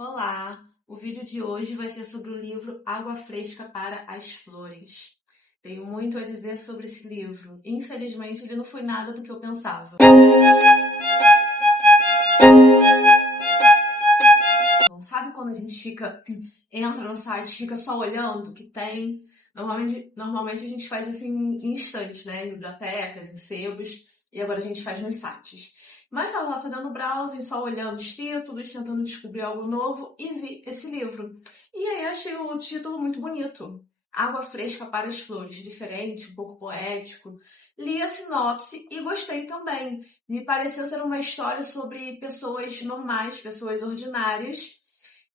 Olá! O vídeo de hoje vai ser sobre o livro Água Fresca para as Flores. Tenho muito a dizer sobre esse livro. Infelizmente, ele não foi nada do que eu pensava. Sabe quando a gente entra no site, fica só olhando o que tem? Normalmente a gente faz isso em instantes, né? Em bibliotecas, em sebos, e agora a gente faz nos sites. Mas estava lá fazendo browsing, só olhando os títulos, tentando descobrir algo novo e vi esse livro. E aí achei o título muito bonito. Água Fresca para as Flores, diferente, um pouco poético. Li a sinopse e gostei também. Me pareceu ser uma história sobre pessoas normais, pessoas ordinárias,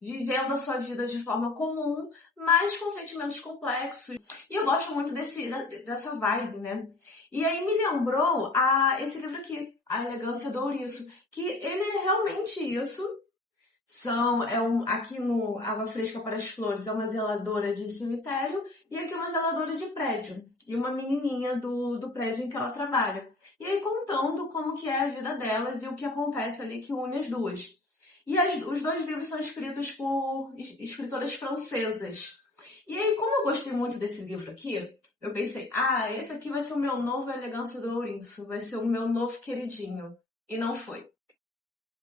vivendo a sua vida de forma comum, mas com sentimentos complexos. E eu gosto muito dessa vibe, né? E aí me lembrou esse livro aqui, A Elegância do Ouriço, que ele é realmente isso. Aqui no Água Fresca para as Flores é uma zeladora de cemitério e aqui uma zeladora de prédio. E uma menininha do prédio em que ela trabalha. E aí contando como que é a vida delas e o que acontece ali que une as duas. E os dois livros são escritos por escritoras francesas. E aí, como eu gostei muito desse livro aqui, eu pensei, esse aqui vai ser o meu novo Elegância do Ouriço, vai ser o meu novo queridinho. E não foi.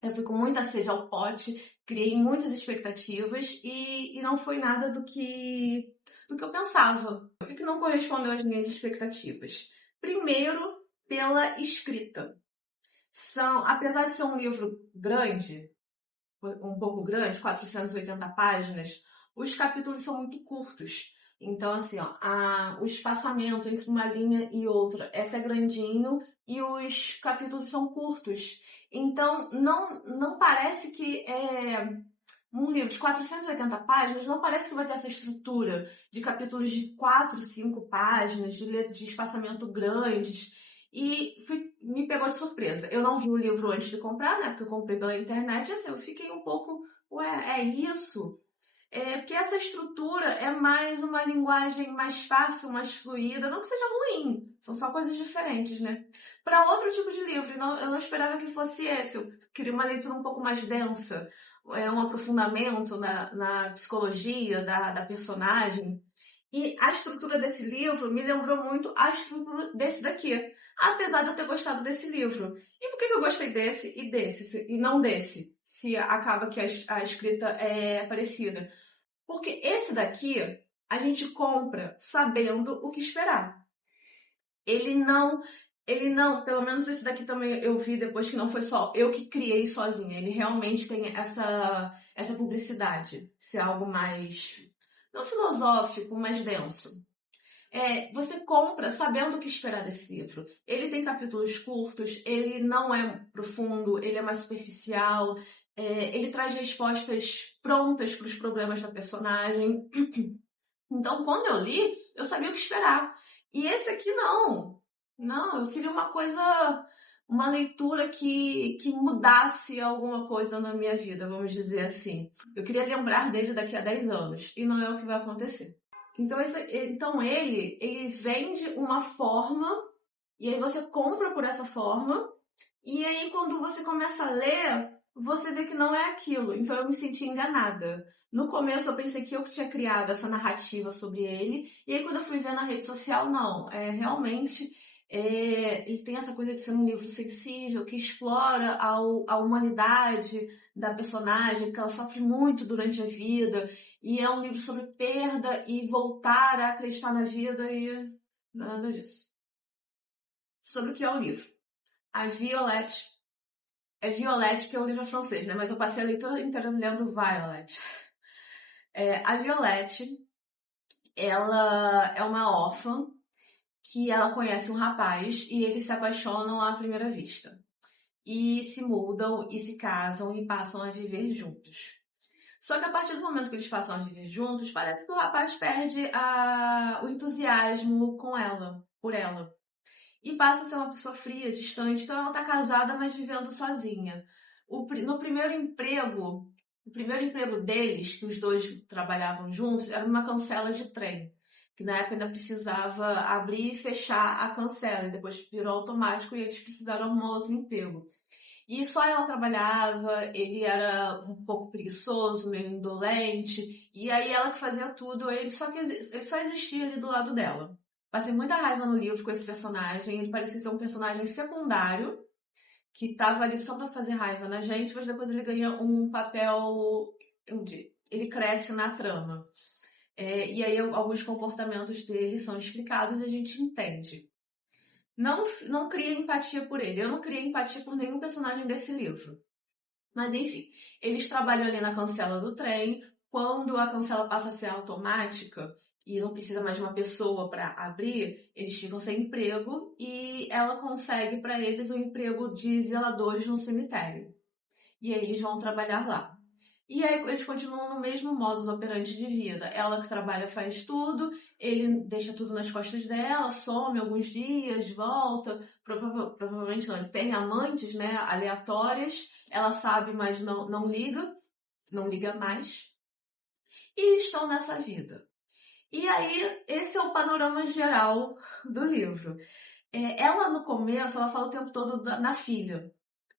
Eu fui com muita sede ao pote, criei muitas expectativas e não foi nada do que eu pensava. O que não correspondeu às minhas expectativas? Primeiro, pela escrita. Apesar de ser um livro grande, um pouco grande, 480 páginas, os capítulos são muito curtos. Então, assim, o espaçamento entre uma linha e outra é até grandinho e os capítulos são curtos. Então, não parece que um livro de 480 páginas, não parece que vai ter essa estrutura de capítulos de 4, 5 páginas, de espaçamento grandes. E me pegou de surpresa. Eu não vi o livro antes de comprar, né? Porque eu comprei pela internet. E assim, eu fiquei um pouco, é isso? Porque essa estrutura é mais uma linguagem mais fácil, mais fluida. Não que seja ruim, são só coisas diferentes, né? Para outro tipo de livro, eu não esperava que fosse esse. Eu queria uma leitura um pouco mais densa, um aprofundamento na psicologia da personagem. E a estrutura desse livro me lembrou muito a estrutura desse daqui, apesar de eu ter gostado desse livro. E por que eu gostei desse e não desse, se acaba que a escrita é parecida? Porque esse daqui a gente compra sabendo o que esperar. Ele não, pelo menos esse daqui também eu vi depois que não foi só eu que criei sozinha. Ele realmente tem essa publicidade, ser algo mais, não filosófico, mais denso. Você compra sabendo o que esperar desse livro. Ele tem capítulos curtos, ele não é profundo, ele é mais superficial, ele traz respostas prontas para os problemas da personagem. Então, quando eu li, eu sabia o que esperar. E esse aqui não. Não, eu queria uma leitura que mudasse alguma coisa na minha vida, vamos dizer assim. Eu queria lembrar dele daqui a 10 anos, e não é o que vai acontecer. Então ele vende uma forma, e aí você compra por essa forma, e aí quando você começa a ler, você vê que não é aquilo. Então eu me senti enganada. No começo eu pensei que eu que tinha criado essa narrativa sobre ele, e aí quando eu fui ver na rede social, não, realmente ele tem essa coisa de ser um livro sensível, que explora a humanidade da personagem, que ela sofre muito durante a vida, e é um livro sobre perda e voltar a acreditar na vida e nada disso. Sobre o que é o livro? A Violette. É Violette, que é um livro francês, né? Mas eu passei a leitura inteira lendo Violet. A Violette, ela é uma órfã que ela conhece um rapaz e eles se apaixonam à primeira vista. E se mudam e se casam e passam a viver juntos. Só que a partir do momento que eles passam a viver juntos, parece que o rapaz perde o entusiasmo por ela. E passa a ser uma pessoa fria, distante. Então ela tá casada, mas vivendo sozinha. No primeiro emprego, o primeiro emprego deles, que os dois trabalhavam juntos, era uma cancela de trem. Que na época ainda precisava abrir e fechar a cancela. E depois virou automático e eles precisaram arrumar outro emprego. E só ela trabalhava, ele era um pouco preguiçoso, meio indolente, e aí ela que fazia tudo, ele só existia ali do lado dela. Passei muita raiva no livro com esse personagem, ele parecia ser um personagem secundário, que tava ali só pra fazer raiva na gente, mas depois ele ganha um papel, ele cresce na trama. E aí alguns comportamentos dele são explicados e a gente entende. Não cria empatia por ele. Eu não criei empatia por nenhum personagem desse livro. Mas enfim, eles trabalham ali na cancela do trem. Quando a cancela passa a ser automática e não precisa mais de uma pessoa para abrir, eles ficam sem emprego e ela consegue para eles o emprego de zeladores no cemitério. E aí eles vão trabalhar lá. E aí eles continuam no mesmo modus operandi de vida. Ela que trabalha faz tudo, ele deixa tudo nas costas dela, some alguns dias, volta. Provavelmente não, ele tem amantes, né, aleatórias. Ela sabe, mas não liga mais. E estão nessa vida. E aí, esse é o panorama geral do livro. Ela, no começo, ela fala o tempo todo na filha.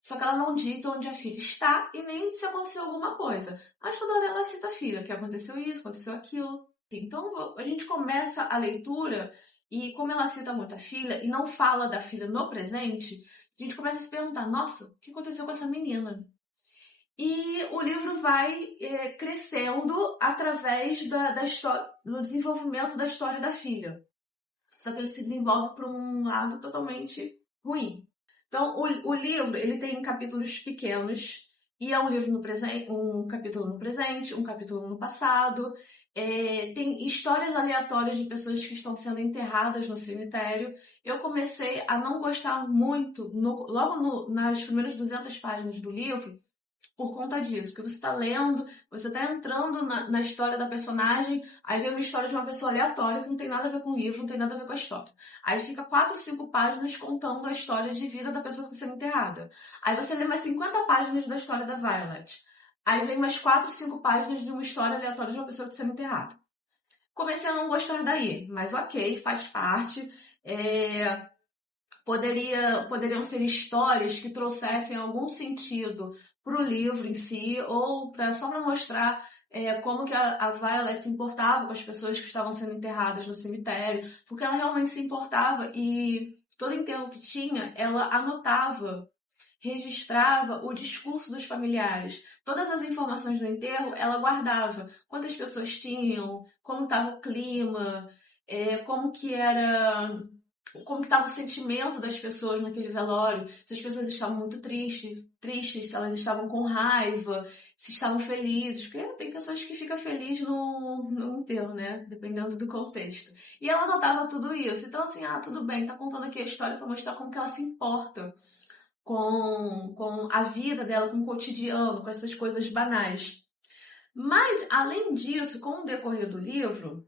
Só que ela não diz onde a filha está e nem se aconteceu alguma coisa. Mas toda hora ela cita a filha, que aconteceu isso, aconteceu aquilo. Então a gente começa a leitura e como ela cita muito a filha e não fala da filha no presente, a gente começa a se perguntar, nossa, o que aconteceu com essa menina? E o livro vai crescendo através da história, do desenvolvimento da história da filha. Só que ele se desenvolve para um lado totalmente ruim. Então, o livro, ele tem capítulos pequenos, e é um livro no presente, um capítulo no presente, um capítulo no passado. Tem histórias aleatórias de pessoas que estão sendo enterradas no cemitério. Eu comecei a não gostar muito, nas primeiras 200 páginas do livro, por conta disso, porque você está lendo, você está entrando na história da personagem, aí vem uma história de uma pessoa aleatória que não tem nada a ver com o livro, não tem nada a ver com a história. Aí fica 4, 5 páginas contando a história de vida da pessoa que está sendo enterrada. Aí você lê mais 50 páginas da história da Violet. Aí vem mais 4, 5 páginas de uma história aleatória de uma pessoa que está sendo enterrada. Comecei a não gostar daí, mas ok, faz parte. Poderiam ser histórias que trouxessem algum sentido para o livro em si, ou só para mostrar como que a Violet se importava com as pessoas que estavam sendo enterradas no cemitério, porque ela realmente se importava e todo enterro que tinha, ela anotava, registrava o discurso dos familiares. Todas as informações do enterro ela guardava. Quantas pessoas tinham, como estava o clima, como que estava o sentimento das pessoas naquele velório, se as pessoas estavam muito tristes, se elas estavam com raiva, se estavam felizes, porque tem pessoas que ficam felizes no enterro, né? Dependendo do contexto. E ela anotava tudo isso. Então, assim, tudo bem, tá contando aqui a história para mostrar como que ela se importa com a vida dela, com o cotidiano, com essas coisas banais. Mas, além disso, com o decorrer do livro,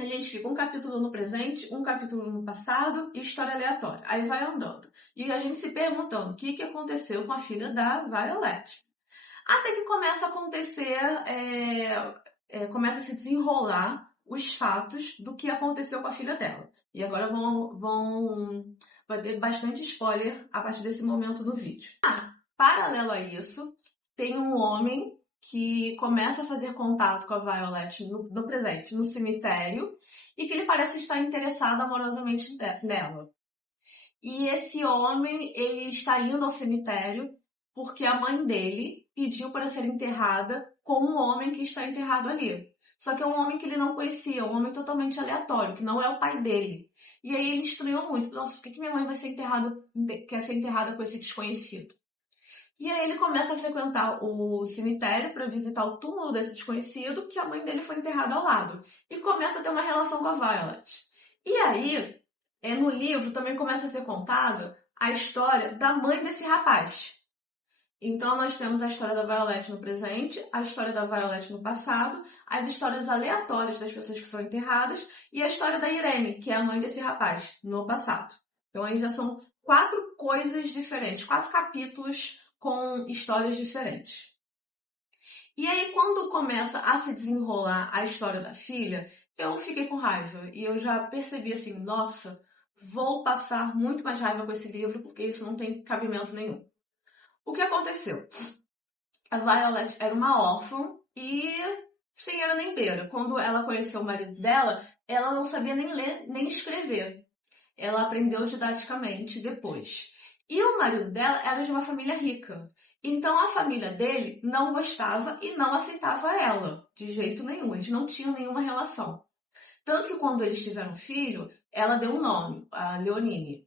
a gente fica um capítulo no presente, um capítulo no passado e história aleatória. Aí vai andando. E a gente se perguntando o que aconteceu com a filha da Violet. Até que começa a acontecer, começa a se desenrolar os fatos do que aconteceu com a filha dela. E agora vai ter bastante spoiler a partir desse momento do vídeo. Paralelo a isso, tem um homem que começa a fazer contato com a Violet no presente, no cemitério, e que ele parece estar interessado amorosamente nela. E esse homem, ele está indo ao cemitério porque a mãe dele pediu para ser enterrada com um homem que está enterrado ali. Só que é um homem que ele não conhecia, um homem totalmente aleatório, que não é o pai dele. E aí ele estranhou muito. Nossa, por que minha mãe quer ser enterrada com esse desconhecido? E aí ele começa a frequentar o cemitério para visitar o túmulo desse desconhecido, que a mãe dele foi enterrada ao lado. E começa a ter uma relação com a Violet. E aí, no livro também começa a ser contada a história da mãe desse rapaz. Então nós temos a história da Violet no presente, a história da Violet no passado, as histórias aleatórias das pessoas que são enterradas e a história da Irene, que é a mãe desse rapaz, no passado. Então aí já são 4 coisas diferentes, 4 capítulos com histórias diferentes. E aí, quando começa a se desenrolar a história da filha, eu fiquei com raiva. E eu já percebi assim, nossa, vou passar muito mais raiva com esse livro, porque isso não tem cabimento nenhum. O que aconteceu? A Violet era uma órfã e sem era nem beira. Quando ela conheceu o marido dela, ela não sabia nem ler nem escrever. Ela aprendeu didaticamente depois. E o marido dela era de uma família rica. Então a família dele não gostava e não aceitava ela, de jeito nenhum. Eles não tinham nenhuma relação. Tanto que quando eles tiveram filho, ela deu um nome, a Leonine.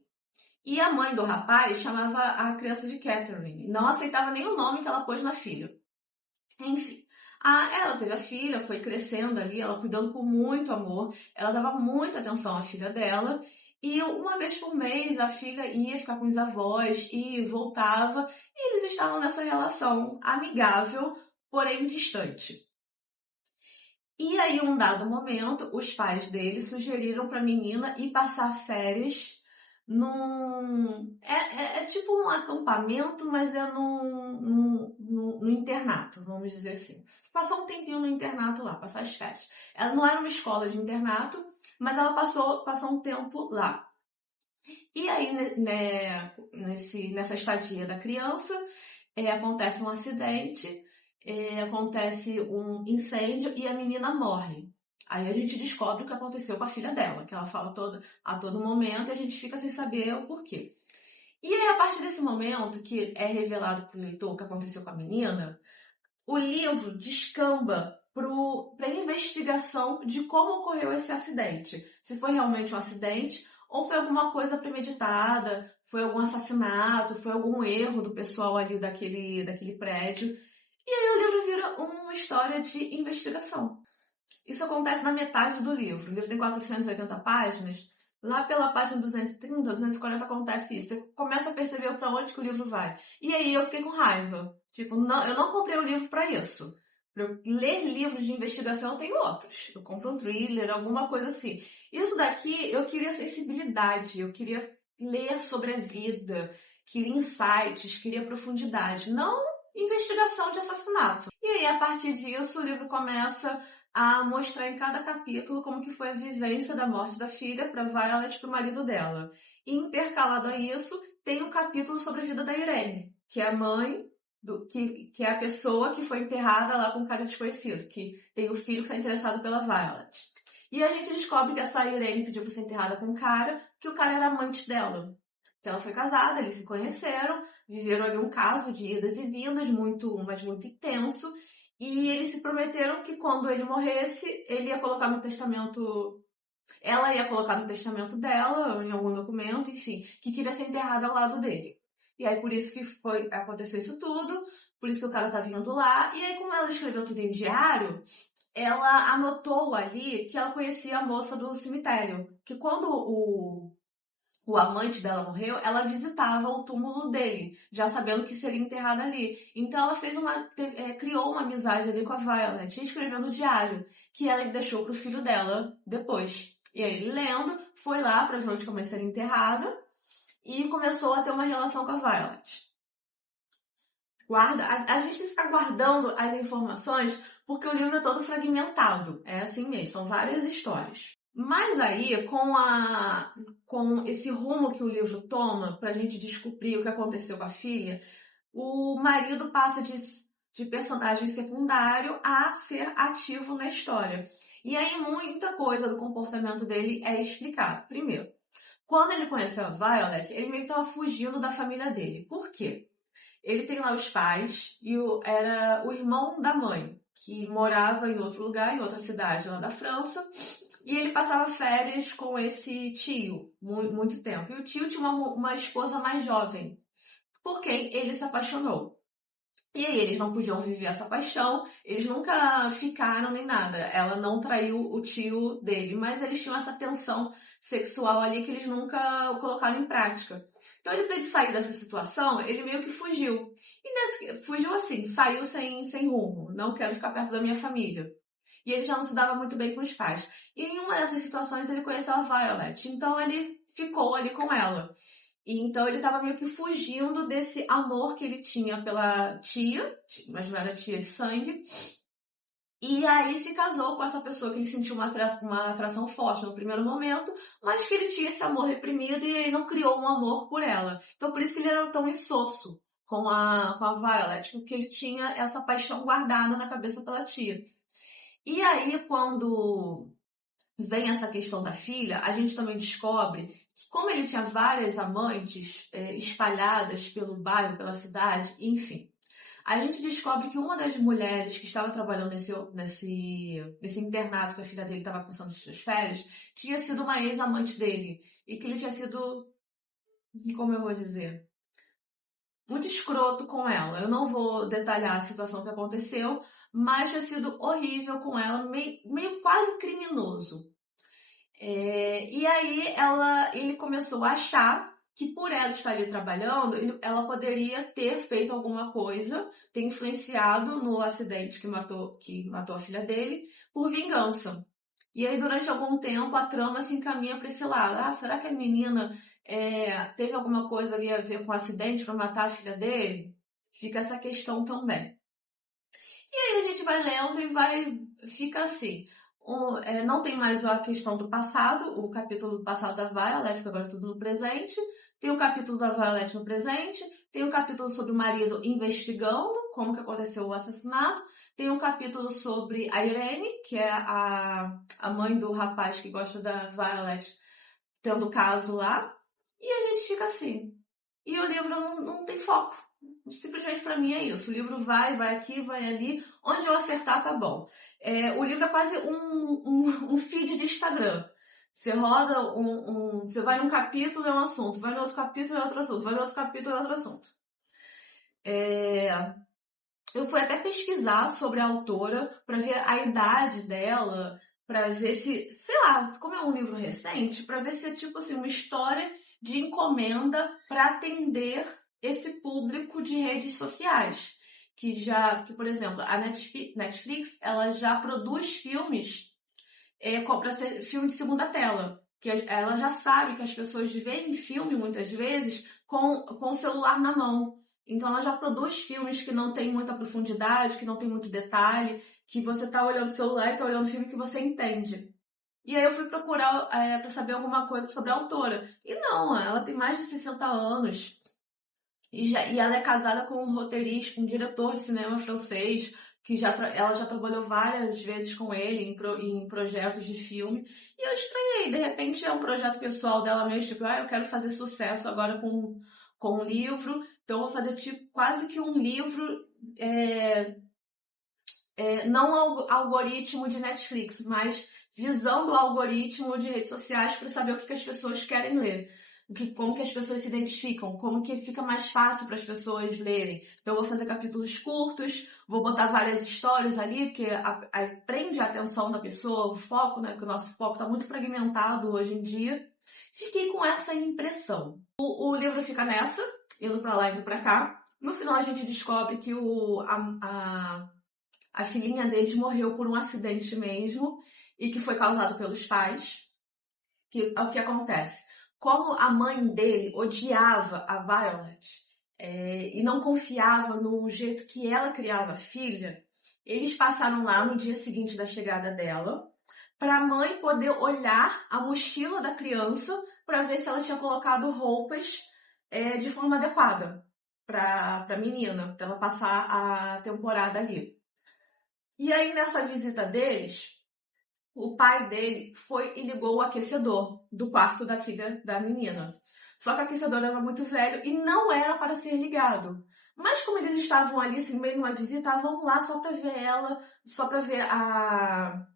E a mãe do rapaz chamava a criança de Catherine. Não aceitava nem o nome que ela pôs na filha. Enfim, ela teve a filha, foi crescendo ali, ela cuidando com muito amor, ela dava muita atenção à filha dela, e uma vez por mês a filha ia ficar com os avós e voltava, e eles estavam nessa relação amigável, porém distante. E aí, um dado momento, os pais dele sugeriram para a menina ir passar férias num... É tipo um acampamento, mas é no internato, vamos dizer assim. Passar um tempinho no internato lá, passar as férias. Ela não era uma escola de internato, mas ela passou um tempo lá. E aí, nessa estadia da criança, acontece um acidente, acontece um incêndio e a menina morre. Aí a gente descobre o que aconteceu com a filha dela, que ela fala a todo momento e a gente fica sem saber o porquê. E aí, a partir desse momento que é revelado para o leitor o que aconteceu com a menina, o livro descamba para a investigação de como ocorreu esse acidente. Se foi realmente um acidente ou foi alguma coisa premeditada, foi algum assassinato, foi algum erro do pessoal ali daquele prédio. E aí o livro vira uma história de investigação. Isso acontece na metade do livro. O livro tem 480 páginas. Lá pela página 230, 240 acontece isso. Você começa a perceber para onde que o livro vai. E aí eu fiquei com raiva. Tipo, não, eu não comprei o livro para isso. Para eu ler livros de investigação, eu tenho outros. Eu compro um thriller, alguma coisa assim. Isso daqui, eu queria sensibilidade. Eu queria ler sobre a vida. Queria insights, queria profundidade. Não investigação de assassinato. E aí, a partir disso, o livro começa a mostrar em cada capítulo como que foi a vivência da morte da filha para Violet e para o marido dela. E intercalado a isso, tem um capítulo sobre a vida da Irene, que é a mãe, que é a pessoa que foi enterrada lá com um cara desconhecido, que tem o filho que está interessado pela Violet. E a gente descobre que essa Irene pediu para ser enterrada com um cara, que o cara era amante dela. Então ela foi casada, eles se conheceram, viveram ali um caso de idas e vindas, mas muito intenso, e eles se prometeram que quando ele morresse, ela ia colocar no testamento dela, em algum documento, enfim, que queria ser enterrada ao lado dele. E aí por isso que aconteceu isso tudo, por isso que o cara tá vindo lá, e aí como ela escreveu tudo em diário, ela anotou ali que ela conhecia a moça do cemitério, que quando o amante dela morreu, ela visitava o túmulo dele, já sabendo que seria enterrada ali. Então ela criou uma amizade ali com a Violet e escreveu no diário, que ela deixou para o filho dela depois. E aí ele lendo, foi lá para ver onde como seria enterrada e começou a ter uma relação com a Violet. A gente tem que ficar guardando as informações porque o livro é todo fragmentado. É assim mesmo, são várias histórias. Mas aí, com esse rumo que o livro toma para a gente descobrir o que aconteceu com a filha, o marido passa de personagem secundário a ser ativo na história. E aí muita coisa do comportamento dele é explicado. Primeiro, quando ele conheceu a Violet, ele meio que estava fugindo da família dele. Por quê? Ele tem lá os pais e era o irmão da mãe, que morava em outro lugar, em outra cidade lá da França. E ele passava férias com esse tio, muito tempo. E o tio tinha uma esposa mais jovem, por quem ele se apaixonou. E aí eles não podiam viver essa paixão, eles nunca ficaram nem nada. Ela não traiu o tio dele, mas eles tinham essa tensão sexual ali que eles nunca colocaram em prática. Então para ele sair dessa situação, ele meio que fugiu. E fugiu assim, saiu sem rumo. Não quero ficar perto da minha família. E ele já não se dava muito bem com os pais. E em uma dessas situações ele conheceu a Violet. Então ele ficou ali com ela. E então ele estava meio que fugindo desse amor que ele tinha pela tia, mas não era tia de sangue. E aí se casou com essa pessoa que ele sentiu uma atração forte no primeiro momento, mas que ele tinha esse amor reprimido e ele não criou um amor por ela. Então por isso que ele era tão insosso. com a Violet, porque ele tinha essa paixão guardada na cabeça pela tia. E aí, quando vem essa questão da filha, a gente também descobre que como ele tinha várias amantes espalhadas pelo bairro, pela cidade, enfim, a gente descobre que uma das mulheres que estava trabalhando nesse internato que a filha dele estava passando as suas férias tinha sido uma ex-amante dele. E que ele tinha sido, como eu vou dizer, muito escroto com ela. Eu não vou detalhar a situação que aconteceu, mas tinha sido horrível com ela, meio quase criminoso. E aí ele começou a achar que por ela estar ali trabalhando, ela poderia ter feito alguma coisa, ter influenciado no acidente que matou a filha dele, por vingança. E aí, durante algum tempo, a trama se encaminha para esse lado. Ah, será que a menina teve alguma coisa ali a ver com o acidente para matar a filha dele? Fica essa questão também. E aí a gente vai lendo e fica assim. Não tem mais a questão do passado, o capítulo do passado da Violet, que agora é tudo no presente. Tem o capítulo da Violet no presente. Tem um capítulo sobre o marido investigando como que aconteceu o assassinato. Tem um capítulo sobre a Irene, que é a mãe do rapaz que gosta da Violet, tendo caso lá. E a gente fica assim. E o livro não tem foco. Simplesmente para mim é isso. O livro vai aqui, vai ali. Onde eu acertar, tá bom. O livro é quase um feed de Instagram. Você roda você vai num capítulo, é um assunto. Vai no outro capítulo, é outro assunto. Vai no outro capítulo, é outro assunto. Eu fui até pesquisar sobre a autora para ver a idade dela, para ver se, sei lá, como é um livro recente, para ver se é tipo assim, uma história de encomenda para atender esse público de redes sociais. Que, por exemplo, a Netflix, ela já produz filmes para ser filme de segunda tela. Que ela já sabe que as pessoas veem filme, muitas vezes, com o celular na mão. Então ela já produz filmes que não tem muita profundidade, que não tem muito detalhe, que você tá olhando o celular e tá olhando o filme que você entende. E aí eu fui procurar para saber alguma coisa sobre a autora. E não, ela tem mais de 60 anos. E ela é casada com um roteirista, um diretor de cinema francês, que ela já trabalhou várias vezes com ele em projetos de filme. E eu estranhei, de repente é um projeto pessoal dela mesmo, tipo, eu quero fazer sucesso agora com um livro, então eu vou fazer tipo, quase que um livro, não algoritmo de Netflix, mas visando o algoritmo de redes sociais para saber o que as pessoas querem ler. Como que as pessoas se identificam, como que fica mais fácil para as pessoas lerem. Então eu vou fazer capítulos curtos, vou botar várias histórias ali, porque prende a atenção da pessoa, o foco, né? Porque o nosso foco está muito fragmentado hoje em dia. Fiquei com essa impressão. O livro fica nessa, indo para lá, indo para cá. No final a gente descobre que a filhinha deles morreu por um acidente mesmo e que foi causado pelos pais. O que acontece? Como a mãe dele odiava a Violet e não confiava no jeito que ela criava a filha, eles passaram lá no dia seguinte da chegada dela para a mãe poder olhar a mochila da criança para ver se ela tinha colocado roupas de forma adequada para a menina, para ela passar a temporada ali. E aí, nessa visita deles, o pai dele foi e ligou o aquecedor do quarto da filha da menina. Só que o aquecedor era muito velho e não era para ser ligado. Mas como eles estavam ali, assim, meio numa visita, vamos lá só para ver ela, só para ver a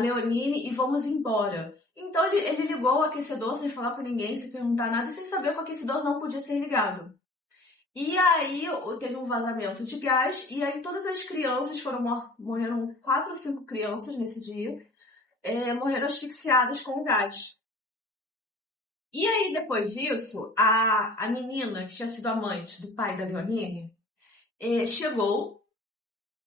Leonine e vamos embora. Então ele ligou o aquecedor sem falar com ninguém, sem perguntar nada e sem saber que o aquecedor não podia ser ligado. E aí teve um vazamento de gás e aí todas as crianças morreram 4 ou 5 crianças nesse dia, morreram asfixiadas com o gás. E aí depois disso, a menina que tinha sido amante do pai da Leonine chegou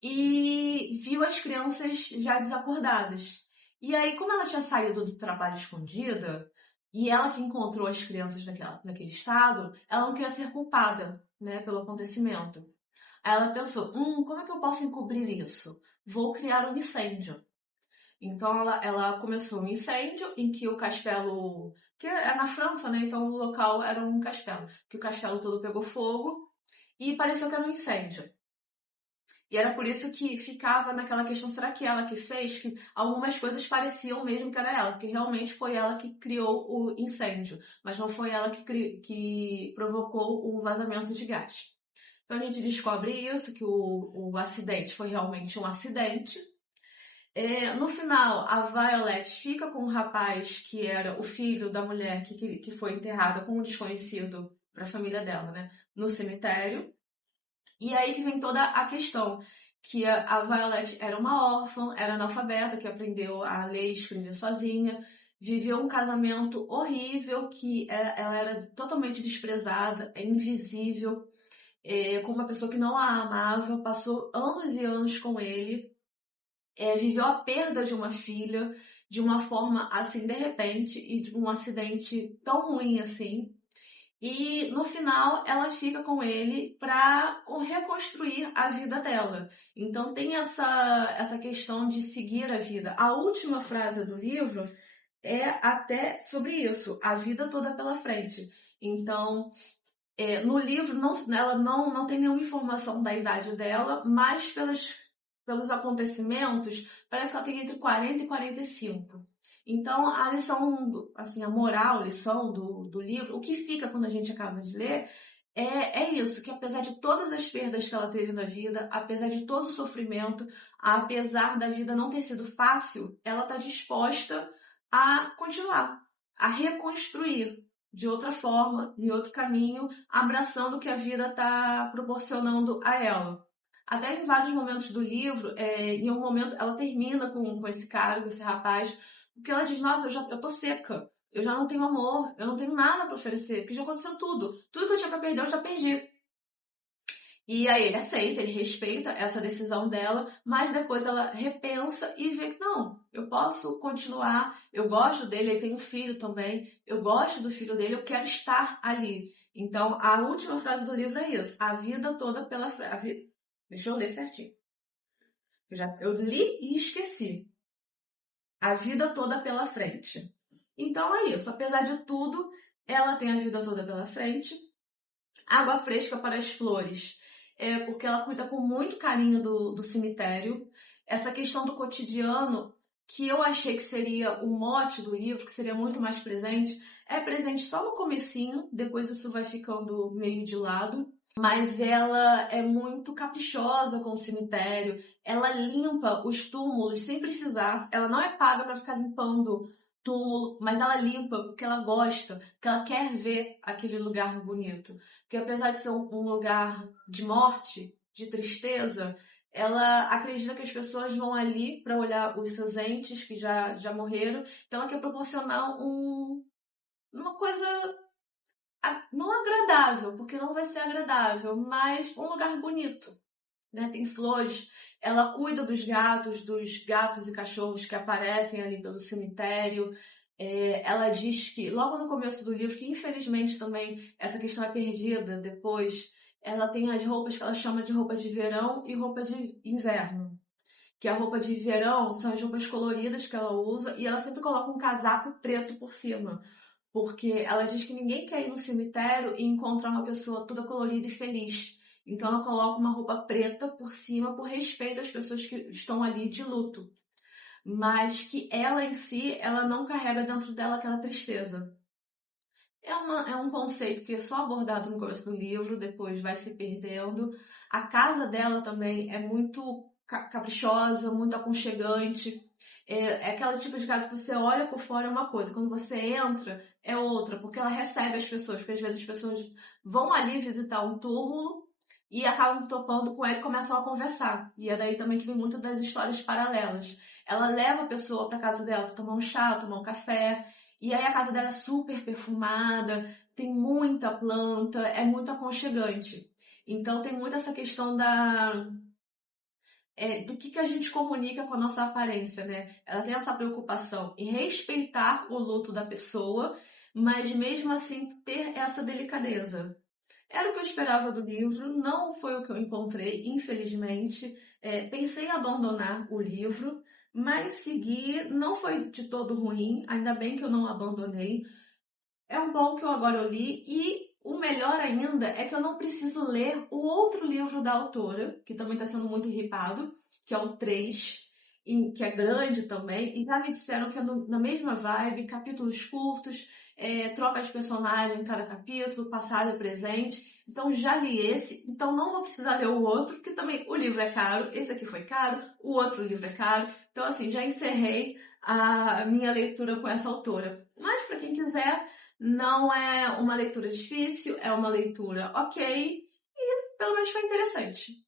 e viu as crianças já desacordadas. E aí, como ela tinha saído do trabalho escondida, e ela que encontrou as crianças naquele estado, ela não queria ser culpada, né, pelo acontecimento. Aí ela pensou, como é que eu posso encobrir isso? Vou criar um incêndio. Então ela começou um incêndio em que o castelo, que é na França, né, então o local era um castelo, que o castelo todo pegou fogo, e pareceu que era um incêndio. E era por isso que ficava naquela questão, será que ela que fez? Que algumas coisas pareciam mesmo que era ela, porque realmente foi ela que criou o incêndio, mas não foi ela que provocou o vazamento de gás. Então a gente descobre isso, que o acidente foi realmente um acidente. No final, a Violet fica com o rapaz que era o filho da mulher que foi enterrada com um desconhecido para a família dela, né? No cemitério. E aí que vem toda a questão, que a Violet era uma órfã, era analfabeta, que aprendeu a ler e escrever sozinha, viveu um casamento horrível, que ela era totalmente desprezada, invisível, com uma pessoa que não a amava, passou anos e anos com ele, viveu a perda de uma filha de uma forma assim, de repente, e de um acidente tão ruim assim. E no final ela fica com ele para reconstruir a vida dela. Então tem essa questão de seguir a vida. A última frase do livro é até sobre isso, a vida toda pela frente. Então, no livro ela não tem nenhuma informação da idade dela, mas pelos acontecimentos, parece que ela tem entre 40 e 45. Então, a lição, assim, a moral, a lição do livro, o que fica quando a gente acaba de ler, é isso, que apesar de todas as perdas que ela teve na vida, apesar de todo o sofrimento, apesar da vida não ter sido fácil, ela está disposta a continuar, a reconstruir de outra forma, em outro caminho, abraçando o que a vida está proporcionando a ela. Até em vários momentos do livro, em um momento, ela termina com esse cara, com esse rapaz, porque ela diz, nossa, eu tô seca, eu já não tenho amor, eu não tenho nada para oferecer, porque já aconteceu tudo. Tudo que eu tinha para perder, eu já perdi. E aí ele aceita, ele respeita essa decisão dela, mas depois ela repensa e vê que não, eu posso continuar, eu gosto dele, ele tem um filho também, eu gosto do filho dele, eu quero estar ali. Então, a última frase do livro é isso, a vida toda pela frente. Deixa eu ler certinho. Eu li e esqueci. A vida toda pela frente. Então é isso, apesar de tudo, ela tem a vida toda pela frente. Água fresca para as flores, porque ela cuida com muito carinho do cemitério. Essa questão do cotidiano, que eu achei que seria o mote do livro, que seria muito mais presente, é presente só no comecinho, depois isso vai ficando meio de lado. Mas ela é muito caprichosa com o cemitério, ela limpa os túmulos sem precisar, ela não é paga para ficar limpando túmulo, mas ela limpa porque ela gosta, porque ela quer ver aquele lugar bonito. Porque apesar de ser um lugar de morte, de tristeza, ela acredita que as pessoas vão ali para olhar os seus entes que já morreram, então ela quer proporcionar uma coisa não agradável, porque não vai ser agradável, mas um lugar bonito, né? Tem flores, ela cuida dos gatos e cachorros que aparecem ali pelo cemitério. Ela diz que, logo no começo do livro, que infelizmente também essa questão é perdida depois, ela tem as roupas que ela chama de roupa de verão e roupa de inverno. Que a roupa de verão são as roupas coloridas que ela usa e ela sempre coloca um casaco preto por cima. Porque ela diz que ninguém quer ir no cemitério e encontrar uma pessoa toda colorida e feliz. Então ela coloca uma roupa preta por cima por respeito às pessoas que estão ali de luto. Mas que ela em si, ela não carrega dentro dela aquela tristeza. É um conceito que é só abordado no começo do livro, depois vai se perdendo. A casa dela também é muito caprichosa, muito aconchegante. É aquele tipo de casa que você olha por fora é uma coisa, quando você entra é outra, porque ela recebe as pessoas, porque às vezes as pessoas vão ali visitar um túmulo e acabam topando com ela e começam a conversar. E é daí também que vem muito das histórias paralelas. Ela leva a pessoa para casa dela para tomar um chá, tomar um café, e aí a casa dela é super perfumada, tem muita planta, é muito aconchegante. Então tem muito essa questão do que a gente comunica com a nossa aparência, né? Ela tem essa preocupação em respeitar o luto da pessoa, mas mesmo assim ter essa delicadeza. Era o que eu esperava do livro, não foi o que eu encontrei, infelizmente. Pensei em abandonar o livro, mas segui, não foi de todo ruim, ainda bem que eu não abandonei. É um bom que eu agora li e o melhor ainda é que eu não preciso ler o outro livro da autora, que também está sendo muito hypado, que é o 3, que é grande também, e já me disseram que é na mesma vibe, capítulos curtos, troca de personagem em cada capítulo, passado e presente. Então já li esse, então não vou precisar ler o outro, porque também o livro é caro, esse aqui foi caro, o outro livro é caro. Então assim, já encerrei a minha leitura com essa autora. Mas para quem quiser, não é uma leitura difícil, é uma leitura ok, e pelo menos foi interessante.